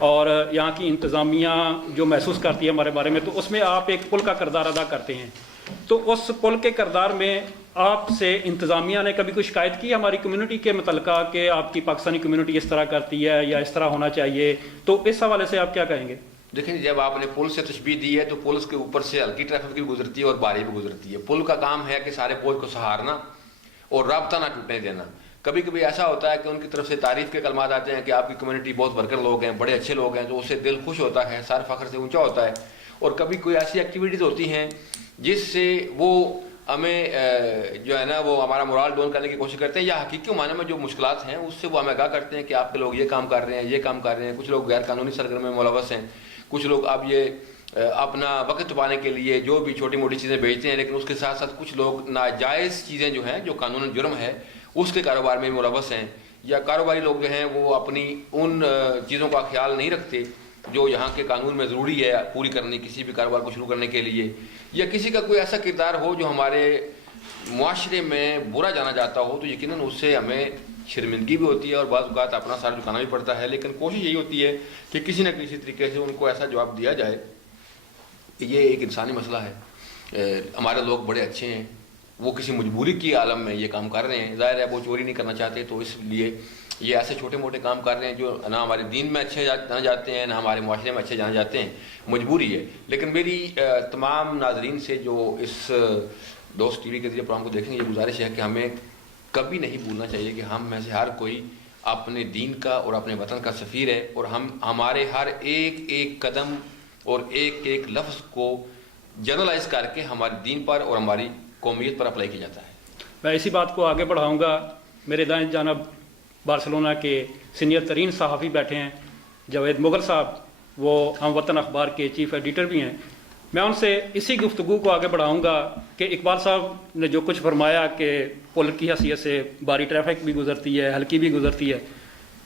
اور یہاں کی انتظامیہ جو محسوس کرتی ہے ہمارے بارے میں، تو اس میں آپ ایک پل کا کردار ادا کرتے ہیں. تو اس پل کے کردار میں آپ سے انتظامیہ نے کبھی کوئی شکایت کی ہماری کمیونٹی کے متعلقہ کہ آپ کی پاکستانی کمیونٹی اس طرح کرتی ہے یا اس طرح ہونا چاہیے؟ تو اس حوالے سے آپ کیا کہیں گے؟ دیکھیں، جب آپ نے پل سے تشبیہ دی ہے تو پل کے اوپر سے ہلکی ٹریفک بھی گزرتی ہے اور بھاری بھی گزرتی ہے. پل کا کام ہے کہ سارے بوجھ کو سہارنا اور رابطہ نہ ٹوٹنے دینا. کبھی کبھی ایسا ہوتا ہے کہ ان کی طرف سے تعریف کے کلمات آتے ہیں کہ آپ کی کمیونٹی بہت بھرکر لوگ ہیں، بڑے اچھے لوگ ہیں، تو اس سے دل خوش ہوتا ہے، سر فخر سے اونچا ہوتا ہے. اور کبھی کوئی ایسی ایکٹیویٹیز ہوتی ہیں جس سے وہ ہمیں جو ہے نا وہ ہمارا مورال ڈاؤن کرنے کی کوشش کرتے ہیں، یا حقیقی معنی میں جو مشکلات ہیں اس سے وہ ہمیں آگاہ کرتے ہیں کہ آپ کے لوگ یہ کام کر رہے ہیں، یہ کام کر رہے ہیں. کچھ لوگ غیر قانونی سرگرمی میں ملوث ہیں، کچھ لوگ اب یہ اپنا وقت چھپانے کے لیے جو بھی چھوٹی موٹی چیزیں بیچتے ہیں، لیکن اس کے ساتھ ساتھ کچھ لوگ ناجائز چیزیں جو ہیں جو قانون جرم ہے اس کے کاروبار میں ملوث ہیں. یا کاروباری لوگ جو ہیں وہ اپنی ان چیزوں کا خیال نہیں رکھتے جو یہاں کے قانون میں ضروری ہے پوری کرنی کسی بھی کاروبار کو شروع کرنے کے لیے. یا کسی کا کوئی ایسا کردار ہو جو ہمارے معاشرے میں برا جانا جاتا ہو، تو یقیناً اس سے ہمیں شرمندگی بھی ہوتی ہے اور بعض اوقات اپنا سر جھکانا بھی پڑتا ہے. لیکن کوشش یہی ہوتی ہے کہ کسی نہ کسی طریقے سے ان کو ایسا جواب دیا جائے کہ یہ ایک انسانی مسئلہ ہے، ہمارے لوگ بڑے اچھے ہیں، وہ کسی مجبوری کی عالم میں یہ کام کر رہے ہیں. ظاہر ہے وہ چوری نہیں کرنا چاہتے، تو اس لیے یہ ایسے چھوٹے موٹے کام کر رہے ہیں جو نہ ہمارے دین میں اچھے جانے جاتے ہیں، نہ ہمارے معاشرے میں اچھے جانے جاتے ہیں. مجبوری ہے. لیکن میری تمام ناظرین سے جو اس دوست ٹی وی کے ذریعے پروگرام کو دیکھیں، یہ گزارش ہے کہ ہمیں کبھی نہیں بھولنا چاہیے کہ ہم میں سے ہر کوئی اپنے دین کا اور اپنے وطن کا سفیر ہے، اور ہمارے ہر ایک ایک قدم اور ایک ایک لفظ کو جنرلائز کر کے ہمارے دین پر اور ہماری قومیت پر اپلائی کیا جاتا ہے. میں اسی بات کو آگے بڑھاؤں گا. میرے دائیں جانب بارسلونا کے سینئر ترین صحافی بیٹھے ہیں، جاوید مغل صاحب، وہ ہم وطن اخبار کے چیف ایڈیٹر بھی ہیں. میں ان سے اسی گفتگو کو آگے بڑھاؤں گا کہ اقبال صاحب نے جو کچھ فرمایا کہ پل کی حیثیت سے باری ٹریفک بھی گزرتی ہے، ہلکی بھی گزرتی ہے،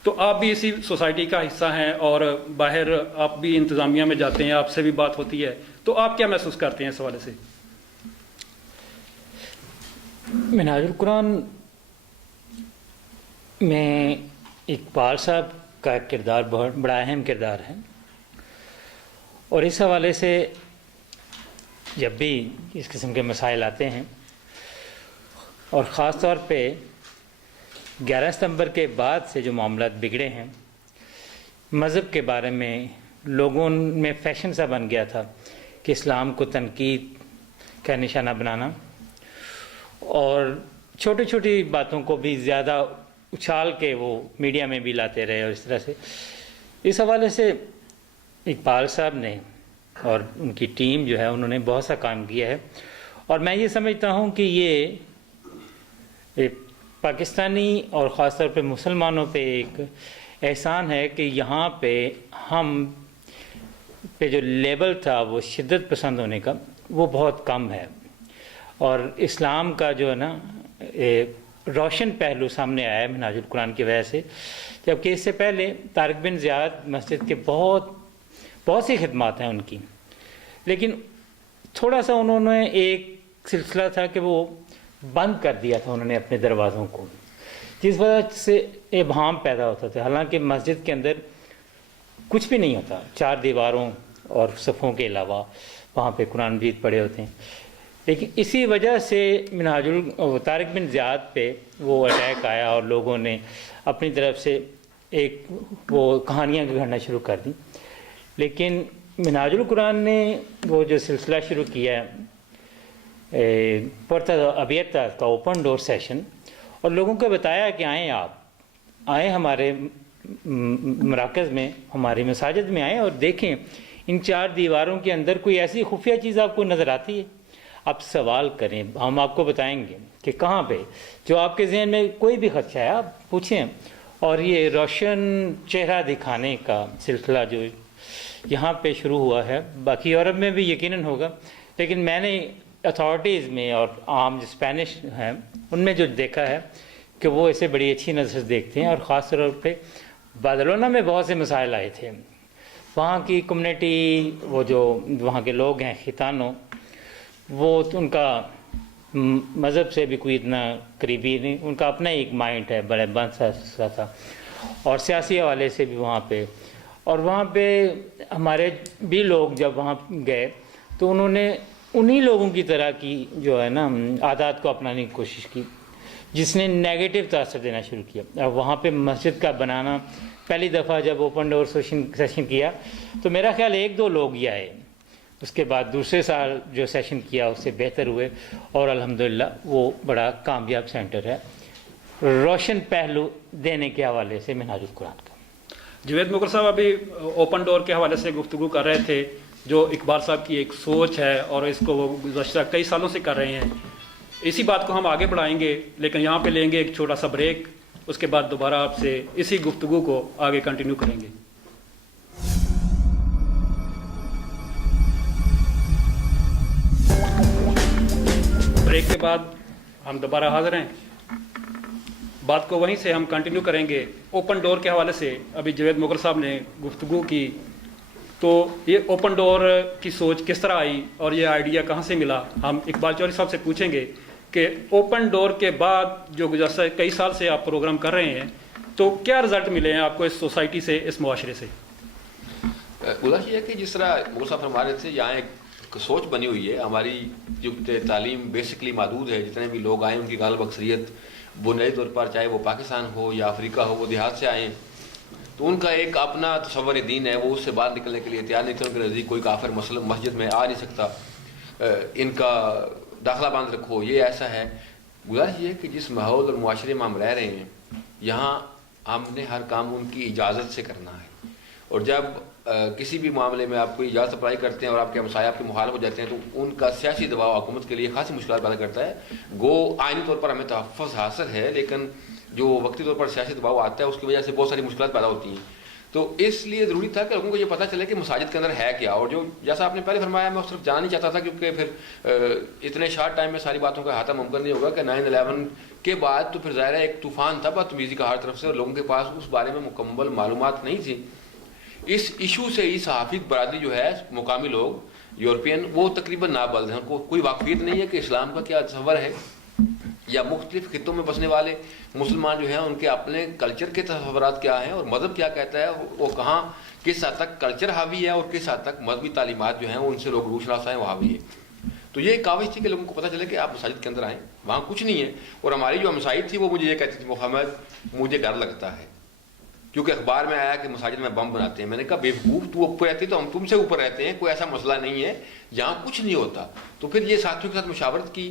تو آپ بھی اسی سوسائٹی کا حصہ ہیں اور باہر آپ بھی انتظامیہ میں جاتے ہیں، آپ سے بھی بات ہوتی ہے، تو آپ کیا محسوس کرتے ہیں اس حوالے سے؟ منہاج القرآن میں اقبال صاحب کا کردار بہت بڑا اہم کردار ہے، اور اس حوالے سے جب بھی اس قسم کے مسائل آتے ہیں، اور خاص طور پہ 11 ستمبر کے بعد سے جو معاملات بگڑے ہیں، مذہب کے بارے میں لوگوں میں فیشن سا بن گیا تھا کہ اسلام کو تنقید کا نشانہ بنانا، اور چھوٹی چھوٹی باتوں کو بھی زیادہ اچھال کے وہ میڈیا میں بھی لاتے رہے. اور اس طرح سے اس حوالے سے اقبال صاحب نے اور ان کی ٹیم جو ہے انہوں نے بہت سا کام کیا ہے. اور میں یہ سمجھتا ہوں کہ یہ پاکستانی اور خاص طور پہ مسلمانوں پہ ایک احسان ہے کہ یہاں پہ ہم پہ جو لیبل تھا وہ شدت پسند ہونے کا، وہ بہت کم ہے، اور اسلام کا جو ہے نا روشن پہلو سامنے آیا ہے منہاج القرآن کی وجہ سے. جبکہ اس سے پہلے طارق بن زیاد مسجد کے بہت سی خدمات ہیں ان کی، لیکن تھوڑا سا انہوں نے ایک سلسلہ تھا کہ وہ بند کر دیا تھا انہوں نے اپنے دروازوں کو، جس وجہ سے ابہام پیدا ہوتا تھا. حالانکہ مسجد کے اندر کچھ بھی نہیں ہوتا، 4 دیواروں اور صفوں کے علاوہ وہاں پہ قرآن مجید پڑھے ہوتے ہیں. لیکن اسی وجہ سے طارق بن زیاد پہ وہ اٹیک آیا اور لوگوں نے اپنی طرف سے ایک وہ کہانیاں گھڑنا شروع کر دیں. لیکن منہاج القرآن نے وہ جو سلسلہ شروع کیا ہے پرتا ابیتا کا اوپن ڈور سیشن، اور لوگوں کو بتایا کہ آپ آئیں ہمارے مراکز میں، ہماری مساجد میں آئیں اور دیکھیں ان 4 دیواروں کے اندر کوئی ایسی خفیہ چیز آپ کو نظر آتی ہے، آپ سوال کریں، ہم آپ کو بتائیں گے کہ کہاں پہ جو آپ کے ذہن میں کوئی بھی خدشہ ہے آپ پوچھیں. اور یہ روشن چہرہ دکھانے کا سلسلہ جو یہاں پہ شروع ہوا ہے، باقی یورپ میں بھی یقیناً ہوگا، لیکن میں نے اتھارٹیز میں اور عام جو اسپینش ہیں ان میں جو دیکھا ہے کہ وہ اسے بڑی اچھی نظر سے دیکھتے ہیں. اور خاص طور پہ بارسلونا میں بہت سے مسائل آئے تھے، وہاں کی کمیونٹی، وہ جو وہاں کے لوگ ہیں خیتانو، وہ ان کا مذہب سے بھی کوئی اتنا قریبی نہیں، ان کا اپنا ایک مائنڈ ہے، بڑے بند سا تھا، اور سیاسی حوالے سے بھی وہاں پہ اور وہاں پہ ہمارے بھی لوگ جب وہاں گئے تو انہوں نے انہی لوگوں کی طرح کی جو ہے نا عادات کو اپنانے کی کوشش کی جس نے نیگیٹو تاثر دینا شروع کیا. اب وہاں پہ مسجد کا بنانا پہلی دفعہ جب اوپن ڈور سیشن کیا تو میرا خیال 1-2 لوگ ہی آئے. اس کے بعد دوسرے سال جو سیشن کیا اس سے بہتر ہوئے اور الحمدللہ وہ بڑا کامیاب سینٹر ہے روشن پہلو دینے کے حوالے سے منہاج القرآن کا. جوید مغل صاحب ابھی اوپن ڈور کے حوالے سے گفتگو کر رہے تھے جو اقبال صاحب کی ایک سوچ ہے اور اس کو وہ گزشتہ کئی سالوں سے کر رہے ہیں. اسی بات کو ہم آگے بڑھائیں گے لیکن یہاں پہ لیں گے ایک چھوٹا سا بریک. اس کے بعد دوبارہ آپ سے اسی گفتگو کو آگے کنٹینیو کریں گے. بریک کے بعد ہم دوبارہ حاضر ہیں. بات کو وہیں سے ہم کنٹینیو کریں گے. اوپن ڈور کے حوالے سے ابھی جوید مغل صاحب نے گفتگو کی تو یہ اوپن ڈور کی سوچ کس طرح آئی اور یہ آئیڈیا کہاں سے ملا. ہم اقبال چوہدری صاحب سے پوچھیں گے کہ اوپن ڈور کے بعد جو گزشتہ کئی سال سے آپ پروگرام کر رہے ہیں تو کیا رزلٹ ملے ہیں آپ کو اس سوسائٹی سے, اس معاشرے سے؟ گزارش یہ ہے کہ جس طرح مغل صاحب فرما رہے تھے یہاں ایک سوچ بنی ہوئی ہے. ہماری جو تعلیم بیسکلی محدود ہے. جتنے بھی لوگ آئے ان کی غالب اکثریت بنیادی طور پر چاہے وہ پاکستان ہو یا افریقہ ہو وہ دیہات سے آئے تو ان کا ایک اپنا تصور دین ہے. وہ اس سے باہر نکلنے کے لیے تیار نہیں تھے. ان کے نزدیک کوئی کافر مسجد میں آ نہیں سکتا. ان کا داخلہ بند رکھو یہ ایسا ہے. گزارش یہ ہے کہ جس ماحول اور معاشرے میں ہم رہ رہے ہیں یہاں ہم نے ہر کام ان کی اجازت سے کرنا ہے. اور جب کسی بھی معاملے میں آپ کو اجازت اپلائی کرتے ہیں اور آپ کے ہمسائے آپ کے مخالف ہو جاتے ہیں تو ان کا سیاسی دباؤ حکومت کے لیے خاصی مشکلات پیدا کرتا ہے. گو آئینی طور پر ہمیں تحفظ حاصل ہے لیکن جو وقتی طور پر سیاسی دباؤ آتا ہے اس کی وجہ سے بہت ساری مشکلات پیدا ہوتی ہیں. تو اس لیے ضروری تھا کہ لوگوں کو یہ پتہ چلے کہ مساجد کے اندر ہے کیا. اور جو جیسا آپ نے پہلے فرمایا میں اس طرف جانا نہیں چاہتا تھا کیونکہ پھر اتنے شارٹ ٹائم میں ساری باتوں کا احاطہ ممکن نہیں ہوگا کہ 9/11 کے بعد تو پھر ظاہر ہے ایک طوفان تھا بدتمیزی کا ہر طرف سے اور لوگوں کے پاس اس بارے میں مکمل معلومات نہیں تھی. اس ایشو سے ہی صحافی برادری جو ہے مقامی لوگ یورپین وہ تقریباً نابلد ہیں. ان کو کوئی واقفیت نہیں ہے کہ اسلام کا کیا تصور ہے یا مختلف خطوں میں بسنے والے مسلمان جو ہیں ان کے اپنے کلچر کے تصورات کیا ہیں اور مذہب کیا کہتا ہے. وہ کہاں کس حد تک کلچر حاوی ہے اور کس حد تک مذہبی تعلیمات جو ہیں ان سے لوگ روشناس ہیں وہ حاوی ہے. تو یہ ایک کاوش تھی کہ لوگوں کو پتہ چلے کہ آپ مساجد کے اندر آئیں وہاں کچھ نہیں ہے. اور ہماری جو ہمسائی تھی وہ مجھے یہ کہتی تھی محمد مجھے ڈر لگتا ہے کیونکہ اخبار میں آیا کہ مساجد میں بم بناتے ہیں. میں نے کہا بیوقوف تو اوپر رہتی تو ہم تم سے اوپر رہتے ہیں کوئی ایسا مسئلہ نہیں ہے یہاں کچھ نہیں ہوتا. تو پھر یہ ساتھیوں کے ساتھ مشاورت کی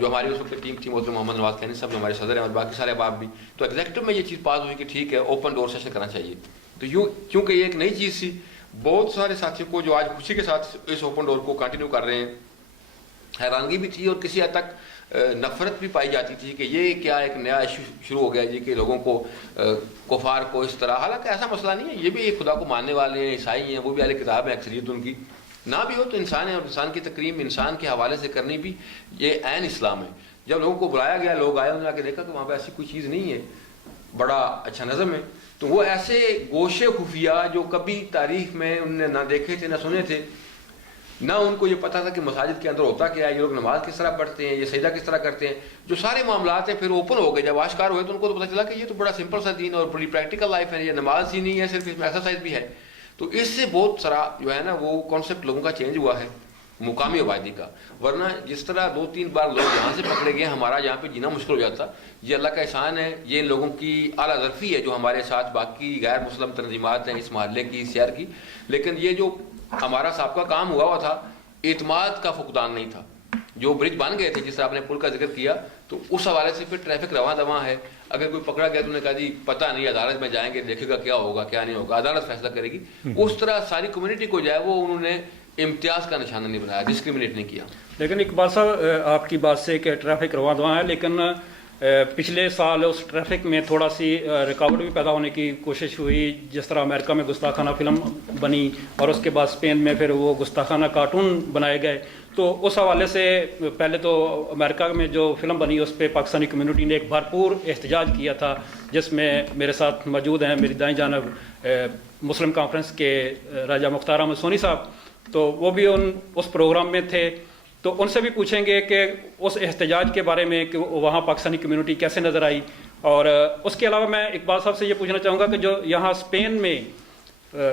جو ہماری اس وقت ٹیم تھی محترم محمد نواز خانی صاحب جو ہمارے صدر ہیں اور باقی سارے احباب بھی. تو ایگزیکٹو میں یہ چیز پاس ہوئی کہ ٹھیک ہے اوپن ڈور سیشن کرنا چاہیے. تو یوں کیونکہ یہ ایک نئی چیز تھی بہت سارے ساتھیوں کو جو آج خوشی کے ساتھ اس اوپن ڈور کو کنٹینیو کر رہے ہیں حیرانگی بھی تھی اور کسی حد تک نفرت بھی پائی جاتی تھی کہ یہ کیا ایک نیا ایشو شروع ہو گیا جی کہ لوگوں کو کفار کو اس طرح. حالانکہ ایسا مسئلہ نہیں ہے. یہ بھی ایک خدا کو ماننے والے ہیں عیسائی ہیں وہ بھی اہل کتاب ہیں اکثریت ان کی نہ بھی ہو تو انسان ہے اور انسان کی تکریم انسان کے حوالے سے کرنی بھی یہ عین اسلام ہے. جب لوگوں کو بلایا گیا لوگ آئے انہوں نے آ کے دیکھا کہ وہاں پہ ایسی کوئی چیز نہیں ہے بڑا اچھا نظم ہے. تو وہ ایسے گوشے خفیہ جو کبھی تاریخ میں انہوں نے نہ دیکھے تھے نہ سنے تھے نہ ان کو یہ پتا تھا کہ مساجد کے اندر ہوتا کیا ہے یہ لوگ نماز کس طرح پڑھتے ہیں یہ سجدہ کس طرح کرتے ہیں. جو سارے معاملات ہیں پھر اوپن ہو گئے جب آشکار ہوئے تو ان کو تو پتہ چلا کہ یہ تو بڑا سمپل سا دین اور بڑی پریکٹیکل لائف ہے. یہ نماز ہی نہیں ہے صرف اس میں ایکسرسائز بھی ہے. تو اس سے بہت سارا جو ہے نا وہ کانسیپٹ لوگوں کا چینج ہوا ہے مقامی آبادی کا. ورنہ جس طرح 2-3 بار لوگ یہاں سے پکڑے گئے ہمارا یہاں پہ جینا مشکل ہو جاتا. یہ اللہ کا احسان ہے. یہ ان لوگوں کی اعلیٰ ظرفی ہے جو ہمارے ساتھ باقی غیر مسلم تنظیمات ہیں اس محلے کی سیر کی. لیکن یہ جو ہمارا سابقہ کام ہوا تھا اعتماد کا فقدان نہیں تھا. جو برج بن گئے تھے جس طرح آپ نے پل کا ذکر کیا تو اس حوالے سے پھر ٹریفک رواں دواں ہے. اگر کوئی پکڑا گیا تو انہوں نے کہا جی پتہ نہیں عدالت میں جائیں گے دیکھے گا کیا ہوگا کیا نہیں ہوگا عدالت فیصلہ کرے گی. اس طرح ساری کمیونٹی کو جائے وہ انہوں نے امتیاز کا نشانہ نہیں بنایا ڈسکریمنیٹ نہیں کیا. لیکن اقبال صاحب آپ کی بات سے کہ ٹریفک رواں دواں ہے لیکن پچھلے سال اس ٹریفک میں تھوڑا سی رکاوٹ بھی پیدا ہونے کی کوشش ہوئی. جس طرح امریکہ میں گستاخانہ فلم بنی اور اس کے بعد اسپین میں پھر وہ گستاخانہ کارٹون بنائے گئے. تو اس حوالے سے پہلے تو امریکہ میں جو فلم بنی اس پہ پاکستانی کمیونٹی نے ایک بھرپور احتجاج کیا تھا جس میں میرے ساتھ موجود ہیں میری دائیں جانب مسلم کانفرنس کے راجہ مختار احمد سونی صاحب. تو وہ بھی اس پروگرام میں تھے. تو ان سے بھی پوچھیں گے کہ اس احتجاج کے بارے میں کہ وہاں پاکستانی کمیونٹی کیسے نظر آئی. اور اس کے علاوہ میں اقبال صاحب سے یہ پوچھنا چاہوں گا کہ جو یہاں اسپین میں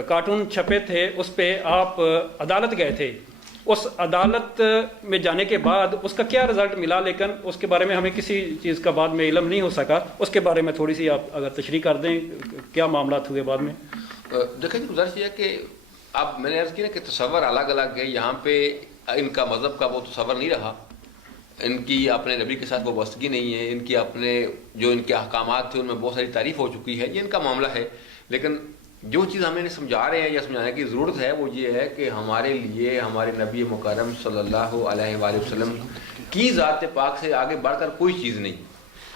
کارٹون چھپے تھے اس پہ آپ عدالت گئے تھے. اس عدالت میں جانے کے بعد اس کا کیا رزلٹ ملا، لیکن اس کے بارے میں ہمیں کسی چیز کا بعد میں علم نہیں ہو سکا. اس کے بارے میں تھوڑی سی آپ اگر تشریح کر دیں کیا معاملات ہوئے بعد میں. دیکھیں گزارش یہ ہے کہ اب میں نے عرض کی نا کہ تصور الگ الگ ہے. یہاں پہ ان کا مذہب کا وہ تصور نہیں رہا، ان کی اپنے نبی کے ساتھ وابستگی نہیں ہے، ان کی اپنے جو ان کے احکامات تھے ان میں بہت ساری تعریف ہو چکی ہے، یہ ان کا معاملہ ہے. لیکن جو چیز ہمیں سمجھا رہے ہیں یا سمجھانے کی ضرورت ہے وہ یہ ہے کہ ہمارے لیے ہمارے نبی مکرم صلی اللہ علیہ وآلہ وسلم کی ذات پاک سے آگے بڑھ کر کوئی چیز نہیں.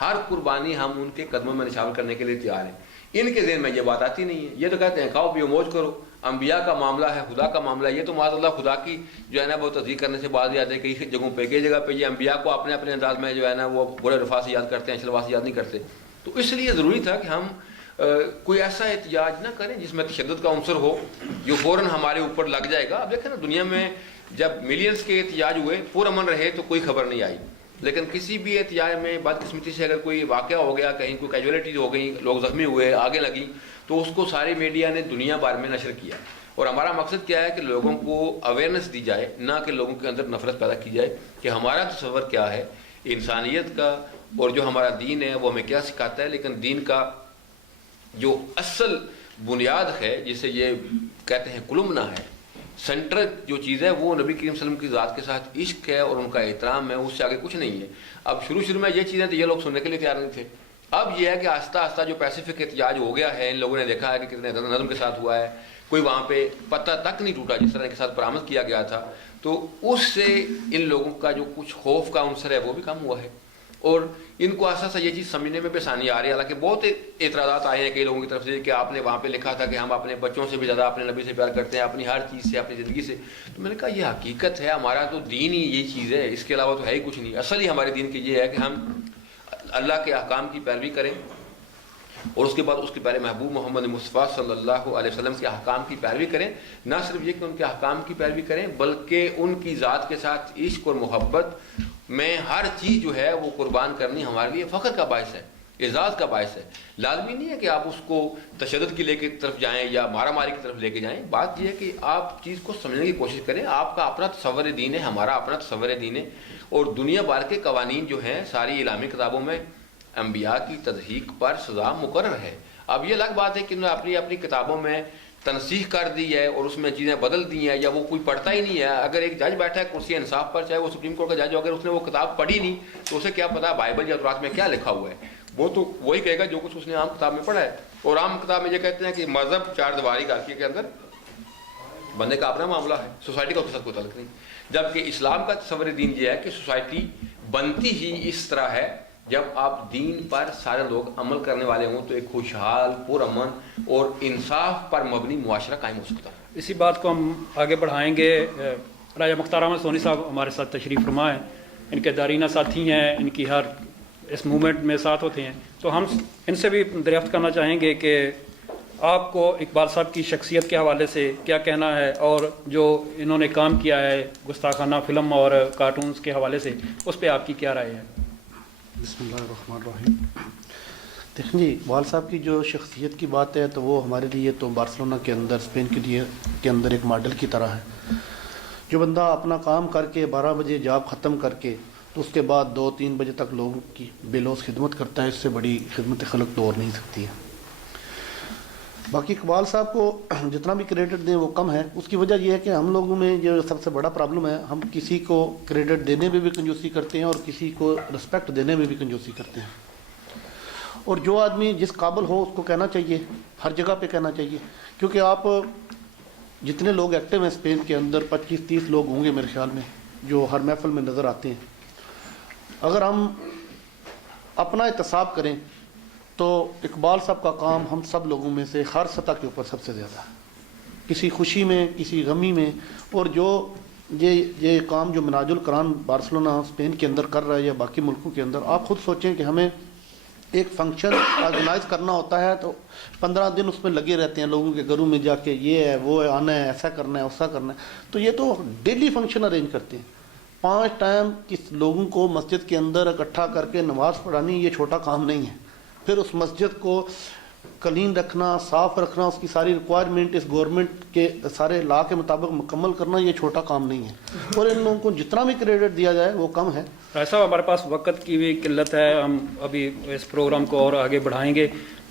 ہر قربانی ہم ان کے قدموں میں نشاور کرنے کے لیے تیار ہیں. ان کے ذہن میں یہ بات آتی نہیں ہے. یہ تو کہتے ہیں کھاؤ پیو موج کرو، انبیاء کا معاملہ ہے، خدا کا معاملہ ہے. یہ تو معاذ اللہ خدا کی جو ہے نا وہ تصدیق کرنے سے بعض یاد ہے کئی جگہوں پہ کئی جگہ پہ یہ انبیاء کو اپنے اپنے انداز میں جو ہے نا وہ برے رفا سے یاد کرتے ہیں، شلوا سے یاد نہیں کرتے. تو اس لیے ضروری تھا کہ ہم کوئی ایسا احتجاج نہ کریں جس میں تشدد کا عنصر ہو جو فوراً ہمارے اوپر لگ جائے گا. اب دیکھیں نا دنیا میں جب ملینز کے احتجاج ہوئے پرامن رہے تو کوئی خبر نہیں آئی، لیکن کسی بھی احتجاج میں بدقسمتی سے اگر کوئی واقعہ ہو گیا، کہیں کوئی کیجولیٹیز ہو گئی، لوگ زخمی ہوئے، آگے لگی، تو اس کو سارے میڈیا نے دنیا بھر میں نشر کیا. اور ہمارا مقصد کیا ہے کہ لوگوں کو اویئرنیس دی جائے، نہ کہ لوگوں کے اندر نفرت پیدا کی جائے کہ ہمارا تصور کیا ہے انسانیت کا اور جو ہمارا دین ہے وہ ہمیں کیا سکھاتا ہے. لیکن دین کا جو اصل بنیاد ہے جسے یہ کہتے ہیں کلمنا ہے، سینٹر جو چیز ہے وہ نبی کریم صلی اللہ علیہ وسلم کی ذات کے ساتھ عشق ہے اور ان کا احترام ہے، اس سے آگے کچھ نہیں ہے. اب شروع میں یہ چیزیں تو یہ لوگ سننے کے لیے تیار نہیں تھے. اب یہ ہے کہ آہستہ آہستہ جو پیسیفک احتجاج ہو گیا ہے، ان لوگوں نے دیکھا ہے کہ کتنے نظم کے ساتھ ہوا ہے، کوئی وہاں پہ پتہ تک نہیں ٹوٹا جس طرح کے ساتھ برآمد کیا گیا تھا. تو اس سے ان لوگوں کا جو کچھ خوف کا عنصر ہے وہ بھی کم ہوا ہے اور ان کو آسا یہ چیز سمجھنے میں بھی آسانی آ رہی ہے. حالانکہ بہت اعتراضات آئے ہیں کئی لوگوں کی طرف سے کہ آپ نے وہاں پہ لکھا تھا کہ ہم اپنے بچوں سے بھی زیادہ اپنے نبی سے پیار کرتے ہیں، اپنی ہر چیز سے، اپنی زندگی سے. تو میں نے کہا یہ حقیقت ہے، ہمارا تو دین ہی یہی چیز ہے، اس کے علاوہ تو ہے ہی کچھ نہیں. اصل ہی ہمارے دین کی یہ ہے کہ ہم اللہ کے احکام کی پیروی کریں اور اس کے بعد اس کے پہلے محبوب محمد مصطفیٰ صلی اللہ علیہ وسلم کے احکام کی پیروی کریں. نہ صرف یہ کہ ان کے احکام کی پیروی کریں بلکہ ان کی ذات کے ساتھ عشق اور محبت میں ہر چیز جو ہے وہ قربان کرنی ہمارے لیے فخر کا باعث ہے، اعزاز کا باعث ہے. لازمی نہیں ہے کہ آپ اس کو تشدد کی لے کے طرف جائیں یا مارا ماری کی طرف لے کے جائیں. بات یہ ہے کہ آپ چیز کو سمجھنے کی کوشش کریں. آپ کا اپنا تصور دین ہے، ہمارا اپنا تصور دین ہے اور دنیا بھر کے قوانین جو ہیں ساری اسلامی کتابوں میں انبیاء کی تضحیق پر سزا مقرر ہے. اب یہ الگ بات ہے کہ انہوں نے اپنی اپنی کتابوں میں تنسیخ کر دی ہے اور اس میں چیزیں بدل دی ہیں یا وہ کوئی پڑھتا ہی نہیں ہے. اگر ایک جج بیٹھا ہے کرسی انصاف پر، چاہے وہ سپریم کورٹ کا جج ہو، اگر اس نے وہ کتاب پڑھی نہیں تو اسے کیا پتا بائبل یا تورات میں کیا لکھا ہوا ہے. وہ تو وہی کہے گا جو کچھ اس نے عام کتاب میں پڑھا ہے. اور عام کتاب میں یہ کہتے ہیں کہ مذہب چار دیواری گھر کے اندر بندے کا اپنا معاملہ ہے، سوسائٹی کا اس کے ساتھ کوئی تعلق نہیں. جبکہ اسلام کا تصور دین یہ ہے کہ سوسائٹی بنتی ہی اس طرح ہے جب آپ دین پر سارے لوگ عمل کرنے والے ہوں تو ایک خوشحال، پرامن اور انصاف پر مبنی معاشرہ قائم ہو سکتا ہے. اسی بات کو ہم آگے بڑھائیں گے. راجہ مختار احمد سونی صاحب ہمارے ساتھ تشریف فرما ہیں، ان کے دارینہ ساتھی ہیں، ان کی ہر اس موومنٹ میں ساتھ ہوتے ہیں. تو ہم ان سے بھی دریافت کرنا چاہیں گے کہ آپ کو اقبال صاحب کی شخصیت کے حوالے سے کیا کہنا ہے اور جو انہوں نے کام کیا ہے گستاخانہ فلم اور کارٹونز کے حوالے سے، اس پہ آپ کی کیا رائے ہے؟ بسم اللہ الرحمن الرحیم. دیکھیں جی، اقبال صاحب کی جو شخصیت کی بات ہے تو وہ ہمارے لیے تو بارسلونا کے اندر، اسپین کے اندر ایک ماڈل کی طرح ہے. جو بندہ اپنا کام کر کے 12 بجے جاب ختم کر کے تو اس کے بعد 2-3 بجے تک لوگوں کی بے لوث خدمت کرتا ہے، اس سے بڑی خدمت خلق تو اور نہیں سکتی ہے. باقی اقبال صاحب کو جتنا بھی کریڈٹ دیں وہ کم ہے. اس کی وجہ یہ ہے کہ ہم لوگوں میں جو سب سے بڑا پرابلم ہے، ہم کسی کو کریڈٹ دینے میں بھی کنجوسی کرتے ہیں اور کسی کو رسپیکٹ دینے میں بھی کنجوسی کرتے ہیں. اور جو آدمی جس قابل ہو اس کو کہنا چاہیے، ہر جگہ پہ کہنا چاہیے. کیونکہ آپ جتنے لوگ ایکٹیو ہیں اسپین کے اندر 25-30 لوگ ہوں گے میرے خیال میں جو ہر محفل میں نظر آتے ہیں. اگر ہم اپنا احتساب کریں تو اقبال صاحب کا کام ہم سب لوگوں میں سے ہر سطح کے اوپر سب سے زیادہ ہے، کسی خوشی میں، کسی غمی میں. اور جو یہ کام جو مناج القرآن بارسلونا اسپین کے اندر کر رہا ہے یا باقی ملکوں کے اندر، آپ خود سوچیں کہ ہمیں ایک فنکشن آرگنائز کرنا ہوتا ہے تو 15 دن اس میں لگے رہتے ہیں لوگوں کے گھروں میں جا کے، یہ ہے وہ ہے، آنا ہے، ایسا کرنا ہے، ویسا کرنا ہے. تو یہ تو ڈیلی فنکشن ارینج کرتے ہیں. 5 ٹائم کس لوگوں کو مسجد کے اندر اکٹھا کر کے نماز پڑھانی یہ چھوٹا کام نہیں ہے. پھر اس مسجد کو کلین رکھنا، صاف رکھنا، اس کی ساری ریکوائرمنٹ اس گورنمنٹ کے سارے لا کے مطابق مکمل کرنا یہ چھوٹا کام نہیں ہے، اور ان لوگوں کو جتنا بھی کریڈٹ دیا جائے وہ کم ہے۔ ایسا ہمارے پاس وقت کی بھی قلت ہے، ہم ابھی اس پروگرام کو اور آگے بڑھائیں گے۔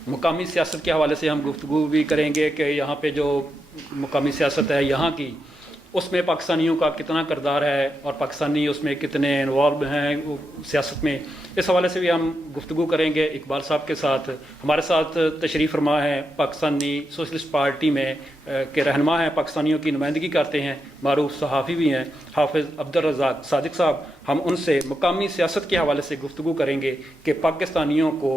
مقامی سیاست کے حوالے سے ہم گفتگو بھی کریں گے کہ یہاں پہ جو مقامی سیاست ہے یہاں کی، اس میں پاکستانیوں کا کتنا کردار ہے اور پاکستانی اس میں کتنے انوالو ہیں سیاست میں، اس حوالے سے بھی ہم گفتگو کریں گے اقبال صاحب کے ساتھ۔ ہمارے ساتھ تشریف فرما ہے پاکستانی سوشلسٹ پارٹی میں کے رہنما ہیں، پاکستانیوں کی نمائندگی کرتے ہیں، معروف صحافی بھی ہیں، حافظ عبدالرزاق صادق صاحب۔ ہم ان سے مقامی سیاست کے حوالے سے گفتگو کریں گے کہ پاکستانیوں کو